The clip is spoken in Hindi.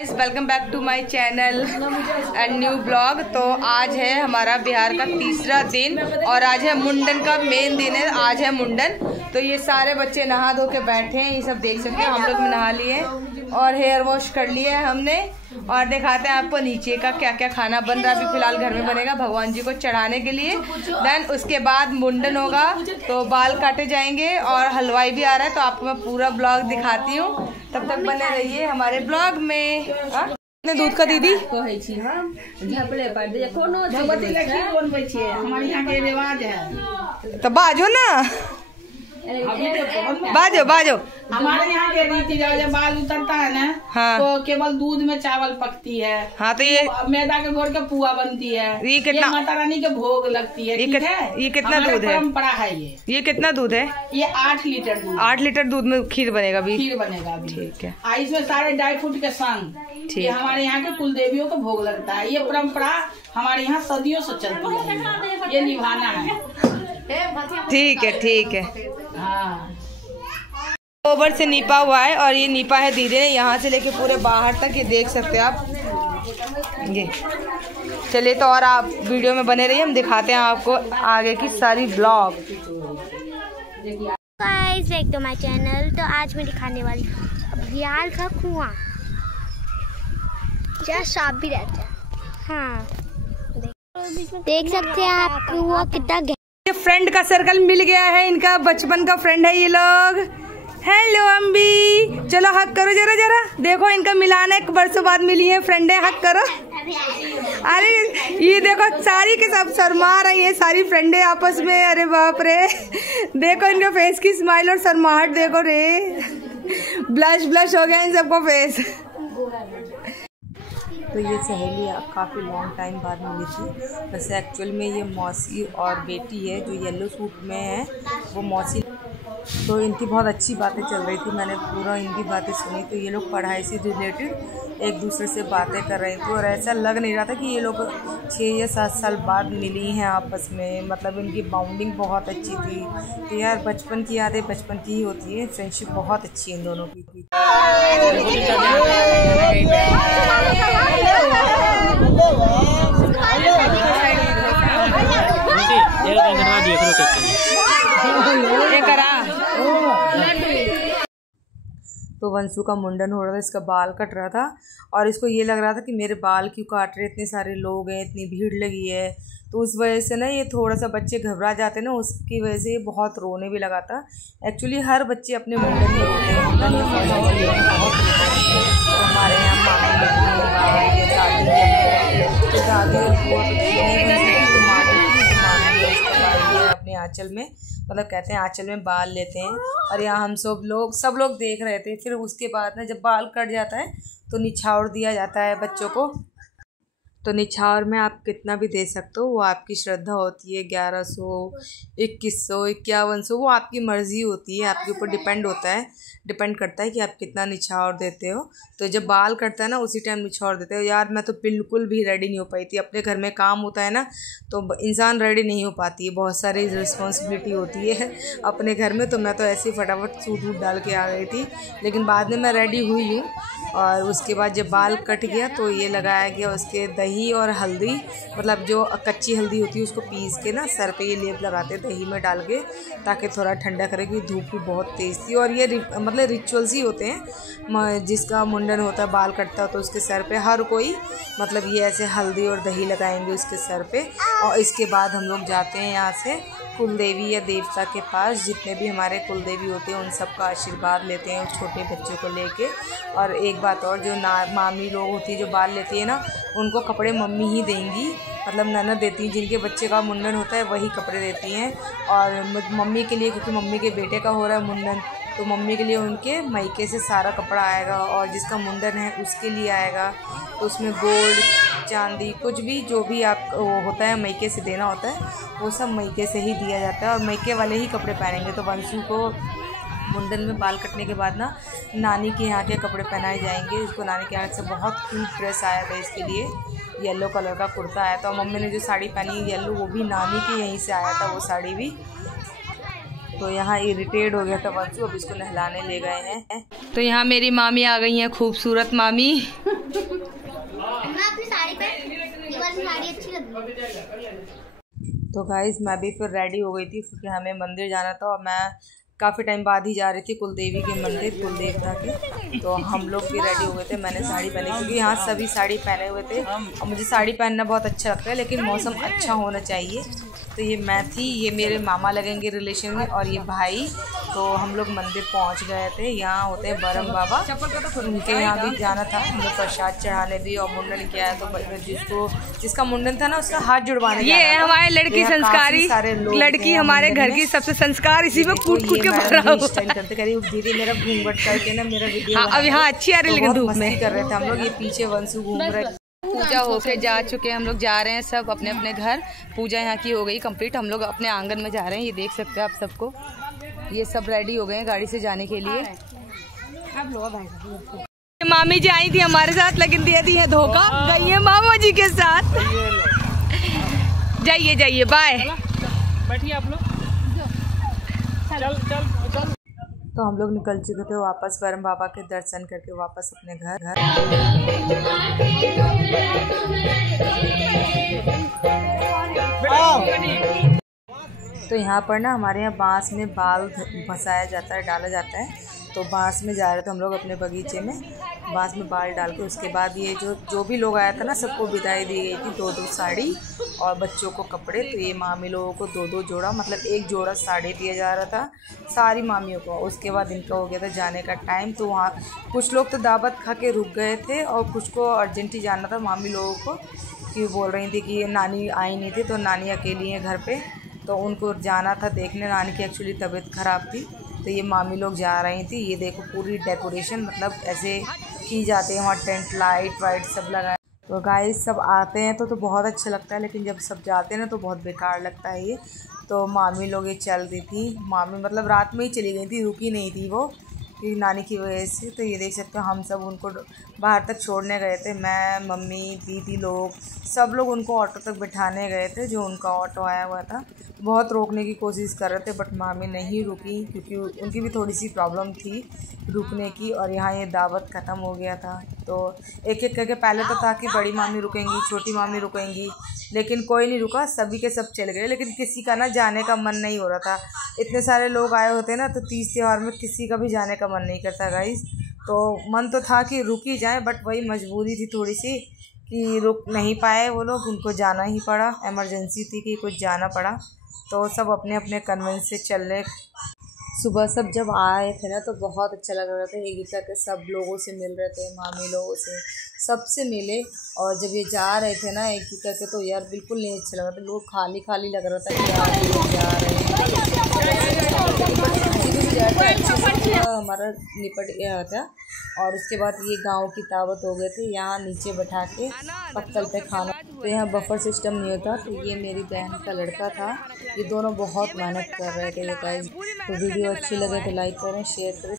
Welcome back to my channel and new blog. तो आज है हमारा बिहार का तीसरा दिन और आज है मुंडन का मेन दिन है। आज है मुंडन। तो ये सारे बच्चे नहा धो के बैठे हैं, ये सब देख सकते हैं। हम लोग भी नहा लिए और हेयर वॉश कर लिए हमने और दिखाते हैं आपको नीचे का क्या क्या खाना बन रहा है। अभी फिलहाल घर में बनेगा भगवान जी को चढ़ाने के लिए। देन उसके बाद मुंडन होगा तो बाल काटे जाएंगे और हलवाई भी आ रहा है, तो आपको मैं पूरा ब्लॉग दिखाती हूँ। तब तक बने रहिए हमारे ब्लॉग में। कितने दूध का दीदी हमारे यहाँ के रिवाज है, तो बाजो ना, बाजो बाजो। हमारे यहाँ के रीति रिवाज बाल उतरता है ना, हाँ। तो केवल दूध में चावल पकती है। हाँ, तो ये मैदा के घोर के पुआ बनती है। ये कितना माता रानी के भोग लगती है। ये कितना दूध है? परंपरा है ये कितना दूध है? ये 8 लीटर दूध। 8 लीटर दूध में खीर बनेगा अभी? खीर बनेगा अभी। ठीक है। इसमें सारे ड्राई फ्रूट के संग ये हमारे यहाँ के कुल देवियों को भोग लगता है। ये परंपरा हमारे यहाँ सदियों से चलती है, ये निभाना है। ठीक है ठीक है। हाँ, गोबर से नीपा हुआ है और ये नीपा है दीदी ने यहाँ से लेके पूरे बाहर तक। ये देख सकते हैं आप। ये चलिए तो और आप वीडियो में बने रहिए, हम दिखाते हैं आपको आगे की सारी blog. Guys back to my channel. तो आज मैं दिखाने वाली बिहार का कुआं, जहाँ सांप भी रहता है। हाँ, देख सकते हैं आप कुआं कितना। ये फ्रेंड का सर्कल मिल गया है, इनका बचपन का फ्रेंड है ये लोग। हेलो अम्बी, चलो हक करो जरा जरा। देखो इनका मिलाना 1 वर्षों बाद मिली है फ्रेंड है, हक करो। अरे ये देखो सारी के सब शर्मा रही है, सारी फ्रेंडे आपस में। अरे बाप रे, देखो इनका फेस की स्माइल और शर्माहट देखो रे। ब्लश हो गया इन सबको फेस। तो ये सहेली काफ़ी लॉन्ग टाइम बाद मिली थी। वैसे एक्चुअल में ये मौसी और बेटी है, जो येलो सूट में है वो मौसी। तो इनकी बहुत अच्छी बातें चल रही थी, मैंने पूरा इनकी बातें सुनी। तो ये लोग पढ़ाई से रिलेटेड एक दूसरे से बातें कर रही थी और ऐसा लग नहीं रहा था कि ये लोग 6 या 7 साल बाद मिली हैं आपस में। मतलब इनकी बाउंडिंग बहुत अच्छी थी। तो यार बचपन की यादें बचपन की ही होती है, फ्रेंडशिप बहुत अच्छी है इन दोनों की। तो वंशु का मुंडन हो रहा था, इसका बाल कट रहा था और इसको ये लग रहा था कि मेरे बाल क्यों काट रहे, इतने सारे लोग हैं, इतनी भीड़ लगी है। तो उस वजह से ना ये थोड़ा सा बच्चे घबरा जाते हैं ना, उसकी वजह से ये बहुत रोने भी लगा था। एक्चुअली हर बच्चे अपने मुंडन में रोते हैं। तो हमारे यहाँ अपने आंचल में, मतलब कहते हैं आंचल में बाल लेते हैं। और यहाँ हम सब लोग देख रहे थे। फिर उसके बाद ना जब बाल कट जाता है तो निछावर दिया जाता है बच्चों को। तो निछावर में आप कितना भी दे सकते हो, वो आपकी श्रद्धा होती है। 1100, 2100, 5100, वो आपकी मर्ज़ी होती है, आपके ऊपर डिपेंड करता है कि आप कितना निछावर देते हो। तो जब बाल कटता है ना उसी टाइम निछावर देते हो। यार मैं तो बिल्कुल भी रेडी नहीं हो पाई थी। अपने घर में काम होता है ना तो इंसान रेडी नहीं हो पाती है, बहुत सारी रिस्पॉन्सिबिलिटी होती है अपने घर में। तो मैं तो ऐसे ही फटाफट सूट वूट डाल के आ गई थी, लेकिन बाद में मैं रेडी हुई हूँ। और उसके बाद जब बाल कट गया तो ये लगाया गया उसके दही और हल्दी, मतलब जो कच्ची हल्दी होती है उसको पीस के ना सर पे ये लेप लगाते दही में डाल के, ताकि थोड़ा ठंडा करे, क्योंकि धूप भी बहुत तेज़ थी। और ये मतलब रिचुअल्स ही होते हैं। जिसका मुंडन होता है, बाल कटता है, तो उसके सर पे हर कोई मतलब ये ऐसे हल्दी और दही लगाएंगे उसके सर पे। और इसके बाद हम लोग जाते हैं यहाँ से कुल देवी या देवता के पास। जितने भी हमारे कुल देवी होते हैं उन सब का आशीर्वाद लेते हैं उस छोटे बच्चे को लेके। और एक बात और, जो मामी लोग होती है जो बाल लेती है ना, उनको कपड़े मम्मी ही देंगी, मतलब ननद देती हैं। जिनके बच्चे का मुंडन होता है वही कपड़े देती हैं। और मम्मी के लिए, क्योंकि मम्मी के बेटे का हो रहा है मुंडन, तो मम्मी के लिए उनके मायके से सारा कपड़ा आएगा। और जिसका मुंडन है उसके लिए आएगा, तो उसमें गोल्ड चांदी कुछ भी जो भी आप वो होता है मायके से देना होता है, वो सब मायके से ही दिया जाता है और मायके वाले ही कपड़े पहनेंगे। तो वंशु को मुंडन में बाल कटने के बाद ना नानी के यहाँ के कपड़े पहनाए जाएंगे। इसको नानी के यहाँ से बहुत क्यूट ड्रेस आया था इसके लिए, येलो कलर का कुर्ता आया था। और मम्मी ने जो साड़ी पहनी येलो, वो भी नानी के यहीं से आया था वो साड़ी भी। तो यहाँ इरिटेट हो गया था वंशु, अब इसको नहलाने ले गए हैं। तो यहाँ मेरी मामी आ गई हैं, खूबसूरत मामी। तो गाइस मैं भी फिर रेडी हो गई थी क्योंकि हमें मंदिर जाना था और मैं काफ़ी टाइम बाद ही जा रही थी कुलदेवी के मंदिर, कुलदेवता के। तो हम लोग भी रेडी हो गए थे, मैंने साड़ी पहनी क्योंकि यहाँ सभी साड़ी पहने हुए थे और मुझे साड़ी पहनना बहुत अच्छा लगता है, लेकिन मौसम अच्छा होना चाहिए। तो ये मैं थी, ये मेरे मामा लगेंगे रिलेशन में और ये भाई। तो हम लोग मंदिर पहुँच गए थे। यहाँ होते हैं बरम बाबा, उनके यहाँ भी जाना था, हम लोग प्रसाद चढ़ाने भी और मुंडन किया है। तो जिसका मुंडन था ना उसका हाथ जुड़वाने, ये हमारे लड़की संस्कारी लड़की, हमारे घर की सबसे संस्कार, इसी में कूट कूट के करते करीब दीदी मेरा घूंघट करके ना मेरा वीडियो अब यहाँ अच्छी आ रही, लेकिन धूप में कर रहे थे हम लोग। ये पीछे वंशु घूम रहे। पूजा होके जा चुके हम लोग, जा रहे हैं सब अपने अपने घर। पूजा यहाँ की हो गई कंप्लीट, हम लोग अपने आंगन में जा रहे हैं। ये देख सकते हैं आप सबको, ये सब रेडी हो गए हैं गाड़ी से जाने के लिए। मामी जी आई थी हमारे साथ, लेकिन दे दी है धोखा, गई है मामा जी के साथ। जाइए जाइए, बाय। बैठिए आप लोग। चल। तो हम लोग निकल चुके थे वापस, बरम बाबा के दर्शन करके वापस अपने घर। तो यहाँ पर ना हमारे यहाँ बांस में बाल फंसाया जाता है, डाला जाता है। तो बांस में जा रहे थे हम लोग अपने बगीचे में, बांस में बाल डाल के। उसके बाद ये जो भी लोग आया था ना, सबको विदाई दी गई थी, 2-2 साड़ी और बच्चों को कपड़े। तो ये मामी लोगों को 2-2 जोड़ा, मतलब 1 जोड़ा साड़ी दिया जा रहा था सारी मामियों को। उसके बाद इनका हो गया था जाने का टाइम। तो वहाँ कुछ लोग तो दावत खा के रुक गए थे और कुछ को अर्जेंटली जाना था मामी लोगों को, कि बोल रही थी कि नानी आई नहीं थी, तो नानी अकेली हैं घर पे, तो उनको जाना था देखने। नानी की एक्चुअली तबीयत ख़राब थी, तो ये मामी लोग जा रही थी। ये देखो पूरी डेकोरेशन मतलब ऐसे की जाती है, वहाँ टेंट लाइट वाइट सब लगाए। तो गाइस सब आते हैं तो बहुत अच्छा लगता है, लेकिन जब सब जाते हैं ना तो बहुत बेकार लगता है ये। तो मामी लोग ये चल दी थी, मामी मतलब रात में ही चली गई थी, रुकी नहीं थी वो कि नानी की वजह से। तो ये देख सकते हो हम सब उनको बाहर तक छोड़ने गए थे, मैं मम्मी दीदी लोग सब लोग उनको ऑटो तक बिठाने गए थे, जो उनका ऑटो आया हुआ था। बहुत रोकने की कोशिश कर रहे थे बट मामी नहीं रुकी, क्योंकि उनकी भी थोड़ी सी प्रॉब्लम थी रुकने की। और यहाँ ये दावत ख़त्म हो गया था, तो एक एक करके पहले तो था कि बड़ी मामी रुकेंगी, छोटी मामी रुकेंगी, लेकिन कोई नहीं रुका, सभी के सब चले गए। लेकिन किसी का ना जाने का मन नहीं हो रहा था, इतने सारे लोग आए होते ना, तो तीज त्यौहार में किसी का भी जाने का मन नहीं करता गाइस। तो मन तो था कि रुक ही जाए, बट वही मजबूरी थी थोड़ी सी कि रुक नहीं पाए वो लोग, उनको जाना ही पड़ा, इमरजेंसी थी कि कुछ जाना पड़ा। तो सब अपने अपने कन्वेंस से चल रहे। सुबह सब जब आए थे ना तो बहुत अच्छा लग रहा था, एक एक करके सब लोगों से मिल रहे थे, मामी लोगों से सबसे मिले। और जब ये जा रहे थे ना एक एक करके, तो यार बिल्कुल नहीं अच्छा लग रहा था, लोग खाली खाली लग रहा था कि यार लोग जा रहे हैं। हमारा निपट गया था और उसके बाद ये गांव की दावत हो गए थे, यहाँ नीचे बैठा के पत्तल पे खाना। तो यहाँ बफर सिस्टम नहीं होता। तो ये मेरी बहन का लड़का था, ये दोनों बहुत मेहनत कर रहे थे। तो वीडियो अच्छी लगे तो लाइक करें, शेयर करें।